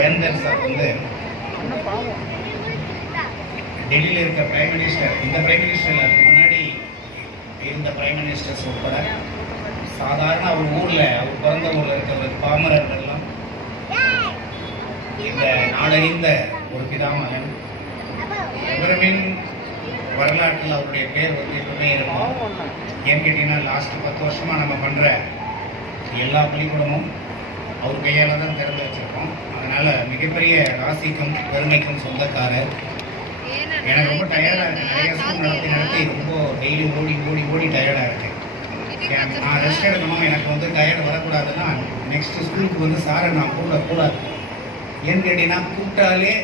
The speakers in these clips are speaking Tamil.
வேந்தர் சார் வந்து டெல்லியில் இருக்க பிரைம் மினிஸ்டர், இந்த பிரைம் மினிஸ்டர் அதுக்கு முன்னாடி இருந்த பிரைம் மினிஸ்டர்ஸ் உட்பட சாதாரண அவர் ஊரில், அவர் பிறந்த ஊரில் இருக்கிற பாமரர்கள்லாம் இந்த நாடறிந்த ஒரு பிதாமகன். எவருமின் வரலாற்றில் அவருடைய பேர் வந்து எப்பவுமே இருக்கும். ஏன்னு கேட்டீங்கன்னா லாஸ்ட் 10 வருஷமாக நம்ம பண்ணுற எல்லா பள்ளிக்கூடமும் அவர் கையால் தான் திறந்து வச்சுருக்கோம். அதனால் மிகப்பெரிய ராசிக்கும் பெருமைக்கும் சொந்தக்காரர். எனக்கு ரொம்ப டயர்டாக இருக்குது. நிறைய ஸ்கூல் நடத்தி ரொம்ப டெய்லி ஓடி டயர்டாக இருக்குது. நான் ரெஸ்ட் எடுக்கணும், எனக்கு வந்து டயர்டு வரக்கூடாதுன்னா நெக்ஸ்ட்டு ஸ்கூலுக்கு வந்து சாரை நான் கூடாது. ஏன்னு கேட்டீங்கன்னா கூப்பிட்டாலே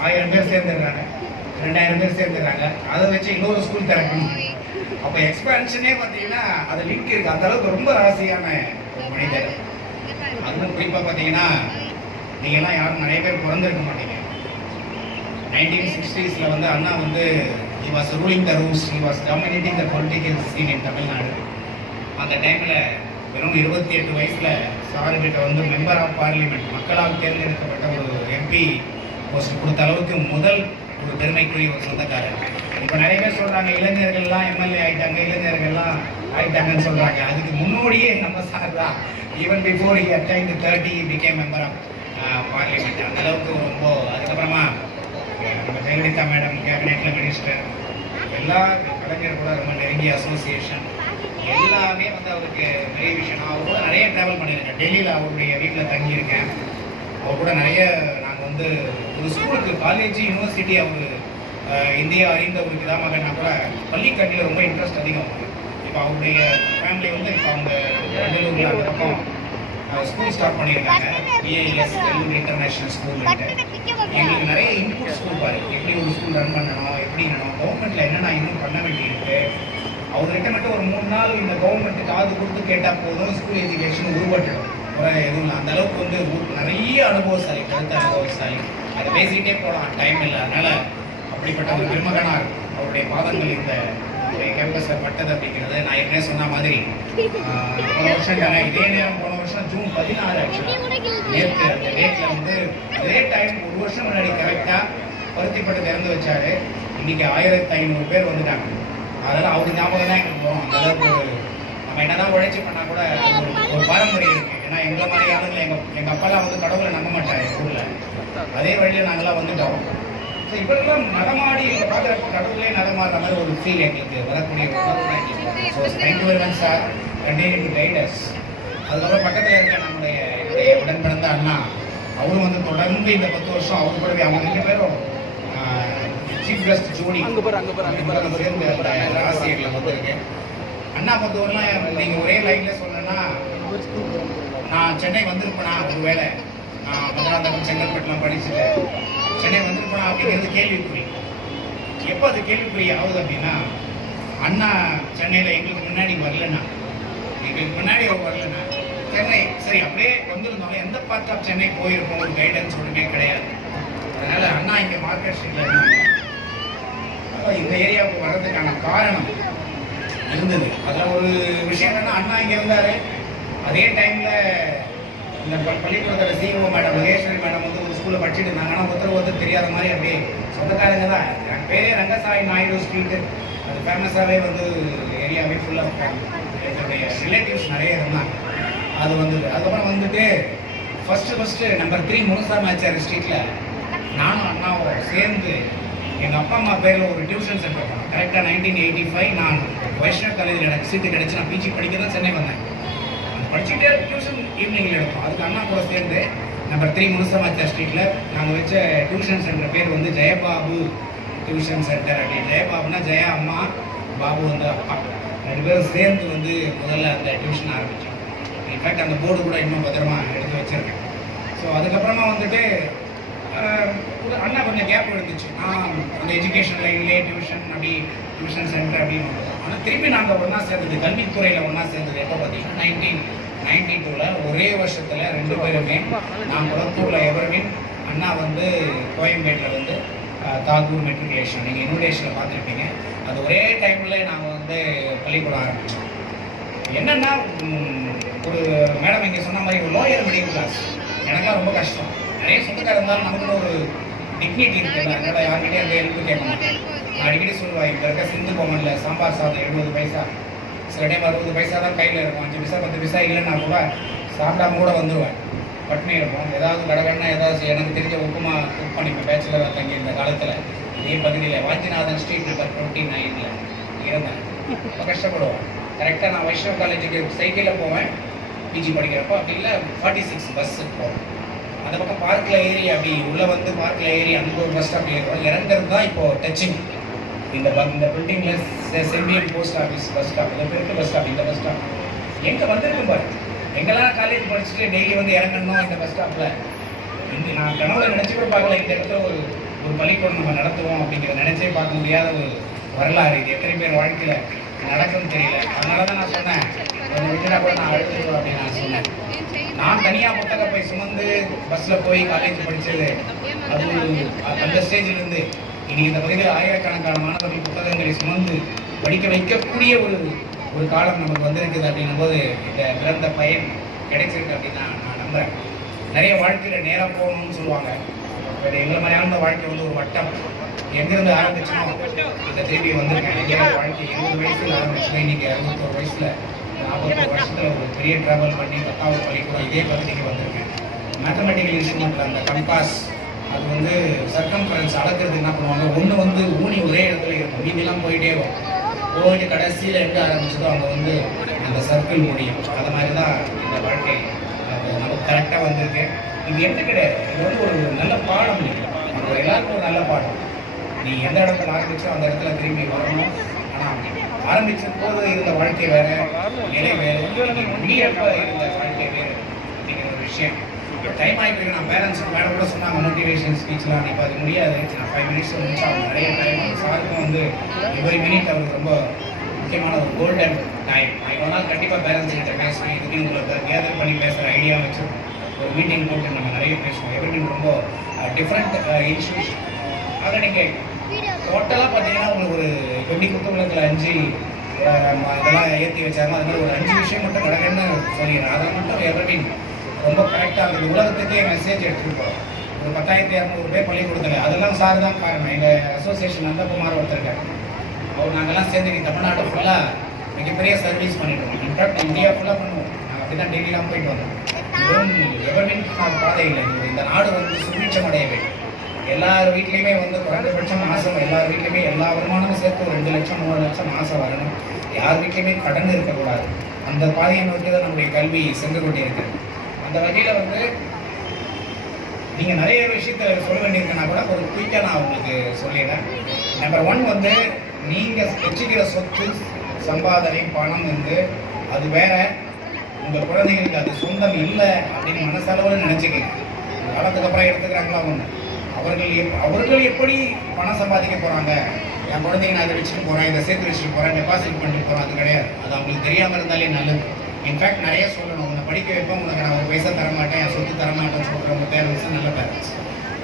1000 பேர் சேர்ந்துடுறாங்க, 2000 பேர் சேர்ந்துடுறாங்க. அதை வச்சு இன்னொரு ஸ்கூல் திறக்கணும். அப்போ எக்ஸ்பான்ஷனே பார்த்தீங்கன்னா அது லிங்க் இருக்குது. அந்த அளவுக்கு ரொம்ப ராசியான ஒரு மனிதர். அதுவும் குறிப்பாக பார்த்தீங்கன்னா நீங்கள்லாம் யாரும் நிறைய பேர் பிறந்திருக்க மாட்டீங்க. 1960s வந்து அண்ணா வந்து he was ruling the roost, he was dominating the political scene in Tamil Nadu. அந்த டைமில் வெறும் 28 வயசில் சாருக்கிட்ட வந்து மெம்பர் ஆஃப் பார்லிமெண்ட், மக்களால் தேர்ந்தெடுக்கப்பட்ட ஒரு எம்பி போஸ்ட் கொடுத்த அளவுக்கு முதல் ஒரு பெருமைக்குரிய ஒரு சொந்தக்காரர். இப்போ நிறைய பேர் சொல்கிறாங்க இளைஞர்கள்லாம் எம்எல்ஏ ஆகிட்டாங்க, இளைஞர்கள்லாம் ஆகிட்டாங்கன்னு சொல்கிறாங்க. அதுக்கு முன்னோடியே நம்ம சார் தான். Even before he attained 30 he became member of parliament. அந்த அளவுக்கு ரொம்ப. அதுக்கப்புறமா நம்ம ஜெயலலிதா மேடம் கேபினெட்டில் மினிஸ்டர், எல்லா கலைஞர் கூட ரொம்ப நெருங்கிய அசோசியேஷன், எல்லாமே வந்து அவருக்கு நிறைய விஷயம். நான் அவர் கூட நிறைய ட்ராவல் பண்ணியிருக்கேன். டெல்லியில் அவருடைய வீட்டில் தங்கியிருக்கேன். அவர் கூட நிறைய நாங்கள் வந்து ஒரு ஸ்கூலுக்கு, காலேஜ், யூனிவர்சிட்டி, அவர் இந்தியா அறிந்த ஒரு பிதாமகன்னா கூட பள்ளிக்கல்வியில் ரொம்ப இன்ட்ரெஸ்ட் அதிகம். இப்போ அவருடைய ஃபேமிலி வந்து இப்போ அவங்க வண்டலூரில் அந்த பக்கம் ஸ்கூல் ஸ்டார்ட் பண்ணியிருக்காங்க. பிஐஎஸ் வெல்லூர் இன்டர்நேஷ்னல் ஸ்கூல்ட்டு. எங்களுக்கு நிறைய இன்புட்ஸ் கொடுப்பாரு. எப்படி ஒரு ஸ்கூல் ரன் பண்ணணும், எப்படி பண்ணணும், கவர்மெண்ட்டில் என்னென்ன இன்னும் பண்ண வேண்டியிருக்கு. அவர்கிட்ட மட்டும் ஒரு 3 நாள் இந்த கவர்மெண்ட்டு காது கொடுத்து கேட்டால் போதும், ஸ்கூல் எஜுகேஷன் உருவாட்டிடும். எதுவும் இல்லை. அந்த அளவுக்கு வந்து நிறைய அனுபவசாலி, கருத்து அனுபவசாலி. அதை பேசிக்கிட்டே போகலாம், டைம் இல்லை. அதனால் அப்படிப்பட்ட ஒரு பெருமகனார் அவருடைய பாதங்கள் இந்த கேம்பஸில் பட்டது அப்படிங்கிறது நான் ஏற்கனவே சொன்ன மாதிரி போன வருஷம் தானே இதே நேரம், போன வருஷம் ஜூன் 16 நேற்று அந்த டேட்டில் வந்து அதே டைம் 1 வருஷம் முன்னாடி கரெக்டாக பருத்திப்பட்டு திறந்து வச்சாரு. இன்னைக்கு 1500 பேர் வந்துட்டாங்க. அதெல்லாம் அவரு ஞாபகம் தான் எங்களுக்கு போகும். அந்த அளவுக்கு நம்ம என்னதான் உழைச்சி பண்ணால் கூட ஒரு பாரம்பரியம் இருக்குது. ஏன்னா எங்களை மாதிரி ஆளுங்களை எங்கள் அப்பாலாம் வந்து கடவுளை நம்ப மாட்டார் ஸ்கூலில். அதே வழியில் நாங்களாம் வந்துட்டோம். ஸோ இப்போல்லாம் நடமாடி பார்க்குற கடவுளே நடமாடுற மாதிரி ஒரு ஃபீல் எங்களுக்கு வரக்கூடிய ஒரு. So thank you very much sir, continue to guide as. அதுக்கப்புறம் பக்கத்தில் இருக்க நம்முடைய உடன் பிறந்த அண்ணா, அவரும் வந்து தொடர்ந்து இந்த 10 வருஷம் அவர் கூடவே, அவங்க 2 பேரும் சீஃப் கெஸ்ட் ஜோடி சேர்ந்து ஆசிரியர்களை வந்துருக்கேன். அண்ணா பொறுத்தவரைலாம் நீங்கள் ஒரே லைனில் சொல்லணும்னா, நான் சென்னை வந்திருப்பேனா, ஒரு வேளை நான் மதுராந்தகம் செங்கல்பட்டுலாம் படிச்சுட்டு சென்னை வந்திருப்பேனா அப்படிங்கிறது கேள்விக்குறி. எப்போ அது கேள்விக்குறி ஆகுது அப்படின்னா, அண்ணா சென்னையில் எங்களுக்கு முன்னாடி வரலன்னா, அவர் வரலன்னா சென்னை சரி அப்படியே வந்திருந்தாலும் எந்த பார்ட் ஆஃப் சென்னை போயிருக்கோம் ஒரு கைடன்ஸ் ஒன்றுமே கிடையாது. அதனால் அண்ணா இங்கே மார்க்கெட் ஸ்ட்ரீட்டில் இருந்தாங்க. இந்த ஏரியாவுக்கு வர்றதுக்கான காரணம் இருந்தது. அதில் ஒரு விஷயம் என்னன்னா, அண்ணா இங்கே இருந்தார். அதே டைமில் இந்த பள்ளிக்கூடத்தோட சிஓ மேடம் மகேஸ்வரி மேடம் வந்து ஒரு ஸ்கூலில் படிச்சுட்டு இருந்தாங்க. ஆனால் ஒருத்தர் தெரியாத மாதிரி அப்படியே சொந்தக்காரங்க தான். என் பேரே ரங்கசாமி நாயுடு ஸ்ட்ரீட்டு, அது ஃபேமஸாகவே வந்து ஏரியாவே ஃபுல்லாக என்னுடைய ரிலேட்டிவ்ஸ் நிறைய இருந்தாங்க. அது வந்தது. அதுக்கப்புறம் வந்துட்டு ஃபஸ்ட்டு நம்பர் 3 முனுசாமியாச்சாரி ஸ்ட்ரீட்டில் நானும் அண்ணாவும் சேர்ந்து எங்கள் அப்பா அம்மா பேரில் ஒரு டியூஷன் சென்டர் பண்ணோம். கரெக்டாக 1985 நான் வைஷ்ணவ் காலேஜில் எனக்கு சீட்டு கிடச்சி நான் பிஜி படிக்க தான் சென்னை வந்தேன். அது படிச்சுக்கிட்டே டியூஷன் ஈவினிங்கில் எடுப்போம். அதுக்கு அண்ணா கூட சேர்ந்து நம்பர் 3 முனுசாமியாச்சாரி ஸ்ட்ரீட்டில் நாங்கள் வச்ச டியூஷன் சென்டர் பேர் வந்து ஜெயபாபு டியூஷன் சென்டர் அப்படின்னு. ஜெயபாபுனா ஜெயா அம்மா, பாபு வந்து அப்பா, 2 பேரும் சேர்ந்து வந்து முதல்ல அந்த டியூஷன் ஆரம்பித்தோம். இன்ஃபேக்ட் அந்த போர்டு கூட இன்னும் பத்திரமா எடுத்து வச்சுருக்கேன். ஸோ அதுக்கப்புறமா வந்துட்டு அண்ணா கொஞ்சம் கேப் எடுத்துச்சு. நான் அந்த எஜுகேஷன் லைன்லேயே டியூஷன் சென்டர் அப்படின்னு. ஆனால் திரும்பி நாங்கள் ஒன்றா சேர்ந்தது, கல்வித்துறையில் ஒன்றா சேர்ந்தது எப்போ பார்த்தீங்கன்னா 1992 ஒரே வருஷத்தில் 2 பேருமே. நான் குளத்தூரில் எவர்வின், அண்ணா வந்து கோயம்பேட்டில் வந்து தாகூர் மெட்ரிகுலேஷன். நீங்கள் இன்விடேஷனில் பார்த்துருப்பீங்க. அது ஒரே டைமில் நாங்கள் வந்து பள்ளிக்கூடம் ஆரம்பித்தோம். என்னென்னா ஒரு மேடம் இங்கே சொன்ன மாதிரி ஒரு லோயர் மிடில் கிளாஸ் எனக்கெல்லாம் ரொம்ப கஷ்டம். நிறைய சொந்தக்கார இருந்தாலும் நமக்கு ஒரு டிக்னிட்டி இருக்குல்ல, அதனால யார்கிட்டயும் அந்த ஹெல்ப் கேட்க மாட்டேன். நான் அடிக்கடி சொல்லுவேன், இங்கே இருக்க சிந்து பொம்மனில் சாம்பார் சாதம் 70 பைசா, சில டைம் 60 பைசா தான் கையில் இருக்கும். 5 பைசா 10 பைசா இல்லைன்னா கூட சாப்பிடாம கூட வந்துடுவேன். பட்னி இருக்கும். ஏதாவது கடகடனா ஏதாவது எனக்கு தெரிஞ்ச உப்புமா குக் பண்ணிப்பேன். பேச்சுலராக தங்கி இந்த காலத்தில் இதே பகுதியில் வாஞ்சிநாதன் ஸ்ட்ரீட் நம்பர் 29 இருந்தேன். ரொம்ப கஷ்டப்படுவோம். கரெக்டாக நான் வைஷ்ணவ் காலேஜுக்கு சைக்கிளில் போவேன் பிஜி படிக்கிறப்போ. அப்படி இல்லை 46 பஸ்ஸுக்கு போவேன். அந்த பக்கம் பார்க்கில் ஏறி அப்படி உள்ளே வந்து பார்க்கில் ஏறி அந்த ஒரு பஸ் ஸ்டாப் ஏறுவோம். இறங்குறது தான் இப்போது டச்சிங். இந்த பில்டிங்கில் Sembiyan post office bus stop, இந்த பெருக்கு பஸ் ஸ்டாப், இந்த பஸ் ஸ்டாப் எங்கே வந்திருக்கும் பாரு. எங்கெல்லாம் காலேஜ் படிச்சுட்டு டெய்லி வந்து இறங்கணும் இந்த பஸ் ஸ்டாப்பில். இந்த நான் கனவுல நினச்சி கூட பார்க்கல இந்த இடத்துல ஒரு பள்ளிக்கூடம் நம்ம நடத்துவோம் அப்படிங்கிறத நினச்சே பார்க்க முடியாத ஒரு வரலாறு. இது எத்தனை பேர் வாழ்க்கையில் நடக்கும்னு தெரியல. அதனால தான் நான் சொன்னேன், என்னை விட்டுனா கூட நான் அழுதுருவோம் அப்படின்னு நான் சொன்னேன். நான் தனியாக புத்தகம் போய் சுமந்து பஸ்ஸில் போய் காலேஜ் படித்தது அது அந்த ஸ்டேஜிலேருந்து இன்னைக்கு இந்த பகுதியில் ஆயிரக்கணக்கான மாணவர்கள் புத்தகங்களை சுமந்து படிக்க வைக்கக்கூடிய ஒரு காலம் நமக்கு வந்திருக்குது அப்படின்னும் போது இந்த பிறந்த பயன் கிடைச்சிருக்கு அப்படின்னு நான் நம்புகிறேன். நிறைய வாழ்க்கையில் நேரம் போகணும்னு சொல்லுவாங்க. எங்களை மாதிரியான வாழ்க்கை வந்து ஒரு வட்டம். எங்கேருந்து ஆரம்பிச்சோம் அந்த திரும்பி வந்திருக்கேன். எங்கேயாவது வாழ்க்கை 20 வயசில் ஆரம்பிச்சுன்னா இன்னைக்கு 61 வயசில் 40 வருஷத்தில் ஒரு பெரிய ட்ராவல் பண்ணி 10வது பள்ளிக்கூடம் இதே பகுதிக்கு வந்திருக்கேன். மேத்தமெட்டிக்கல் இன்ஸ்ட்ருமெண்ட்டில் அந்த கம்பாஸ் அது வந்து சர்க்கம்ஃபரன்ஸ் அளக்கிறதுக்கு என்ன பண்ணுவாங்க, ஒன்று வந்து ஊனி ஒரே இடத்துல இருக்கும், மீதியெல்லாம் போயிட்டே இருக்கும். போயிட்டு கடைசியில் எங்கே ஆரம்பிச்சதோ அங்கே வந்து அந்த சர்க்கிள் முடியும். அது மாதிரி தான் இந்த வாழ்க்கை அது நமக்கு கரெக்டாக வந்திருக்கு. இது என்ன கிடையாது, இது வந்து ஒரு நல்ல பாடம். அது எல்லாருக்கும் ஒரு நல்ல பாடம். நீ எந்த இடத்துல ஆரம்பிச்சோ அந்த இடத்துல திரும்பி வரணும். ஆனால் ஆரம்பிச்ச போது இருந்த வாழ்க்கை வேறு, நிலை வேறு, முடியப்போ இருந்த வாழ்க்கை வேறு அப்படிங்கிற ஒரு விஷயம். டைம் ஆகிட்டு இருக்கு. நான் பேரண்ட்ஸுக்கு மேலே கூட சொன்னாங்க மோட்டிவேஷன் ஸ்பீச்லாம். இப்போ அது முடியாது, நான் 5 மினிட்ஸ் முடிச்சு அவங்க நிறைய டைம். சாருக்கும் வந்து எவ்ரி மினிட் அவருக்கு ரொம்ப முக்கியமான ஒரு கோல்டன் டைம். நான் இவ்வளோ நாள் கண்டிப்பாக பேரண்ட்ஸ் கிட்ட பேசுவேன். இதுக்கு உங்களுக்கு கேதர் பண்ணி பேசுகிற ஐடியா வச்சு ஒரு மீட்டிங் போட்டு நம்ம நிறைய பேசுவோம். எவ்ரிதிங் ரொம்ப டிஃப்ரெண்ட் இன்ஸ்டியூஷன். அதை நீங்கள் டோட்டலாக பார்த்தீங்கன்னா உங்களுக்கு ஒரு எப்படி குத்துவிளக்கில் 5 இதெல்லாம் ஏற்றி வச்சாங்க, அது மாதிரி ஒரு 5 விஷயம் மட்டும் கடகன்னு சொல்லிடுறேன். அதை மட்டும் எவ்ரிதிங் ரொம்ப கரெக்டாக இருக்குது. உலகத்துக்கே மெசேஜ் எடுத்துகிட்டு போகிறோம். ஒரு 10,200 பேர் பள்ளிக்கூடத்தில் அதெல்லாம் சார் தான் காரணம். எங்கள் அசோசியேஷன் நந்தகுமார் ஒருத்தருக்கார். அவர் நாங்கள்லாம் சேர்ந்து தமிழ்நாடு ஃபுல்லாக மிகப்பெரிய சர்வீஸ் பண்ணிவிடுவோம். இன்ஃபேக்ட் இந்தியா ஃபுல்லாக பண்ணுவோம். நாங்கள் அப்படி தான் டெல்லிலாம் போயிட்டு வந்தோம். வெறும் எவர்மின் பாதை இல்லை. இந்த நாடு வந்து சுபிட்சம் அடைய வேண்டும். எல்லார் வீட்லேயுமே வந்து குறைந்தபட்சம் மாதம் எல்லார் வீட்லேயுமே எல்லா வருமானமும் சேர்த்து ஒரு 2 லட்சம் 3 லட்சம் மாதம் வரணும். யார் வீட்லேயுமே கடன் இருக்கக்கூடாது. அந்த பாதையை நோக்கி தான் நம்முடைய கல்வி சென்று கொண்டு இருக்குது. அந்த வகையில் வந்து நீங்கள் நிறைய விஷயத்த சொல்ல வேண்டியிருக்குன்னா கூட ஒரு குயிக்காக நான் உங்களுக்கு சொல்லிடுறேன். நம்பர் 1 வந்து நீங்கள் வச்சுக்கிற சொத்து சம்பாதனை பணம் வந்து அது வேற, உங்கள் குழந்தைங்களுக்கு அது சொந்தம் இல்லை அப்படின்னு மனசளவில் நினச்சிக்கங்க. காலத்துக்கு அப்புறம் எடுத்துக்கிறாங்களா ஒன்று, அவர்கள் எப்படி பணம் சம்பாதிக்க போகிறாங்க, என் குழந்தைங்க நான் அதை வச்சுட்டு போகிறேன், இதை சேர்த்து வச்சுட்டு போகிறேன், டெபாசிட் பண்ணிட்டு போகிறேன், அது கிடையாது. அது அவங்களுக்கு தெரியாமல் இருந்தாலே நல்லது. இன்ஃபேக்ட் நிறைய சொல்லணும், உன்னை படிக்க வைப்போம், உனக்கு நான் 1 பைசா தரமாட்டேன், என் சொத்து தரமாட்டேன்னு சொல்கிறவங்க பேரண்ட்ஸ் நல்ல பேரண்ட்ஸ்.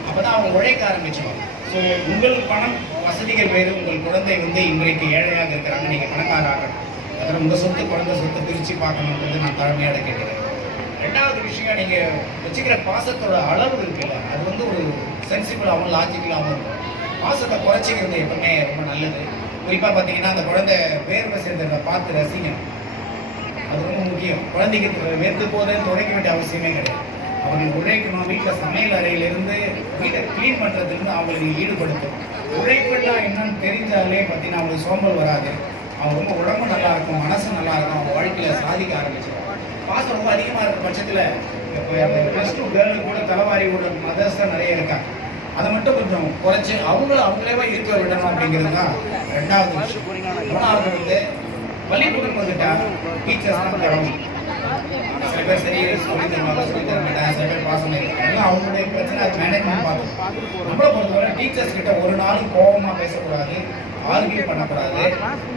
அப்போ தான் அவங்க உழைக்க ஆரம்பிச்சுவாங்க. ஸோ உங்கள் பணம் வசதிகள் வேறு, உங்கள் குழந்தை வந்து இன்றைக்கு ஏழையாக இருக்கிறாங்க, நீங்கள் பணக்கார ஆகணும். அதில் உங்கள் சொத்து குழந்தை சொத்தை பிரித்து பார்க்கணுன்றது நான் தாழ்மையாக கேட்குறேன். 2வது விஷயம், நீங்கள் வச்சுக்கிற பாசத்தோட அளவு இருக்குல்ல, அது வந்து ஒரு சென்சிபிளாகவும் லாஜிக்கலாகவும் இருக்கும். பாசத்தை குறைச்சிக்கிறது எப்பவுமே ரொம்ப நல்லது. குறிப்பாக பார்த்தீங்கன்னா அந்த குழந்தை வேர்வை சேர்ந்ததை பார்த்து ரசிக்கணும். அது ரொம்ப முக்கியம். குழந்தைக்கு வேர்த்து போதே துடைக்க வேண்டிய அவசியமே கிடையாது. அவங்களுக்கு உழைக்கணும். வீட்டில் சமையல் அறையிலிருந்து வீட்டை க்ளீன் பண்ணுறதுலேருந்து அவங்களுக்கு ஈடுபடுத்தும். உழைப்புன்னா என்னன்னு தெரிஞ்சாலே பார்த்தீங்கன்னா அவங்களுக்கு சோம்பல் வராது. அவங்க ரொம்ப உடம்பு நல்லா இருக்கும், மனசு நல்லா இருக்கும், அவங்க வாழ்க்கையில் சாதிக்க ஆரம்பிச்சிடும். பாசம் ரொம்ப அதிகமாக இருக்கிற பட்சத்தில் இப்போ +2 கேர்ளு கூட தலைவாரி விடுற மதர்ஸ் தான் நிறைய இருக்காங்க. அதை மட்டும் கொஞ்சம் குறைச்சி அவங்களேவா இருக்க விடணும் அப்படிங்கிறது தான் 2வது விஷயம். 3வது வந்து பள்ளிக்கூடம் வந்துட்டா டீச்சர்ஸ் தான் தரணும். சில பேர் சரி சொல்லி தருவாங்க, சொல்லி தர மாட்டாங்க, சில பேர் பாசம் இருக்காங்க. எல்லாம் அவங்களுடைய பிரச்சனை, அது மேனேஜ்மெண்ட் பார்க்கணும். நம்மளை பொறுத்தவரை டீச்சர்ஸ் கிட்ட ஒரு நாளும் கோபமாக பேசக்கூடாது, ஆர்கியூ பண்ணக்கூடாது.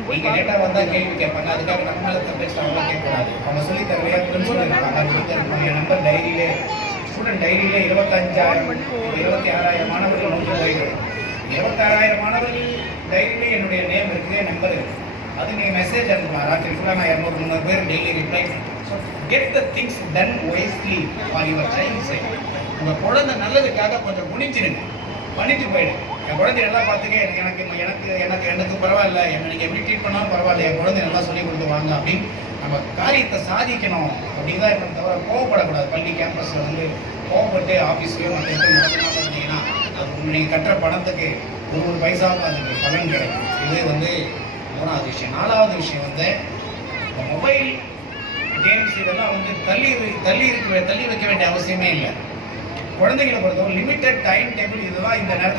நீங்கள் லேட்டாக வந்தால் கேள்வி கேட்பாங்க, அதுக்காக நம்மளால பேசிட்டு அவங்க கேட்கக்கூடாது. அவங்க சொல்லி தரவையாக பிரின்சிபல் இருப்பாங்க. என் நம்பர் டைரியிலே ஸ்டூடெண்ட் டைரியிலே 26,000 மாணவர்கள் நோக்கி போயிடுது. 26,000 மாணவர்கள் டைரியிலே என்னுடைய நேம் இருக்குது, நம்பர் இருக்குது. அது நீங்கள் மெசேஜ் அனுப்பலாம். ராத்திரி ஃபுல்லாக நான் 200-300 பேர் daily reply. So get the things done wisely for your child side. உங்கள் குழந்தை நல்லதுக்காக கொஞ்சம் குனிஞ்சிருங்க, பண்ணிட்டு போயிடுங்க. என் குழந்தை நல்லா பார்த்துக்க, எனக்கு எனக்கு எனக்கு எனக்கு பரவாயில்ல, என்னை நீங்கள் எப்படி ட்ரீட் பண்ணாலும் பரவாயில்ல, என் குழந்தை நல்லா சொல்லி கொடுத்து வாங்க அப்படின்னு நம்ம காரியத்தை சாதிக்கணும் அப்படின்னு தான் இருக்கணும். தவிர கோவப்படக்கூடாது. பள்ளி கேம்பஸில் வந்து கோவப்பட்டு ஆஃபீஸ்லேயும் மற்ற இடத்துல நடத்தினாலும் இருந்தீங்கன்னா அது நீங்கள் கட்டுற பணத்துக்கு ஒரு பைசாவும் அதுக்கு பலன் கிடைக்கும். இது வந்து 3வது விஷயம். 4வது விஷயம் வந்து மொபைல் கேம்ஸ் இதெல்லாம் வந்து தள்ளி வைக்க வேண்டிய அவசியமே இல்லை. குழந்தைகளை பொறுத்தவரை லிமிட்டட் டைம் டேபிள் இதெல்லாம் இந்த நேரத்தில்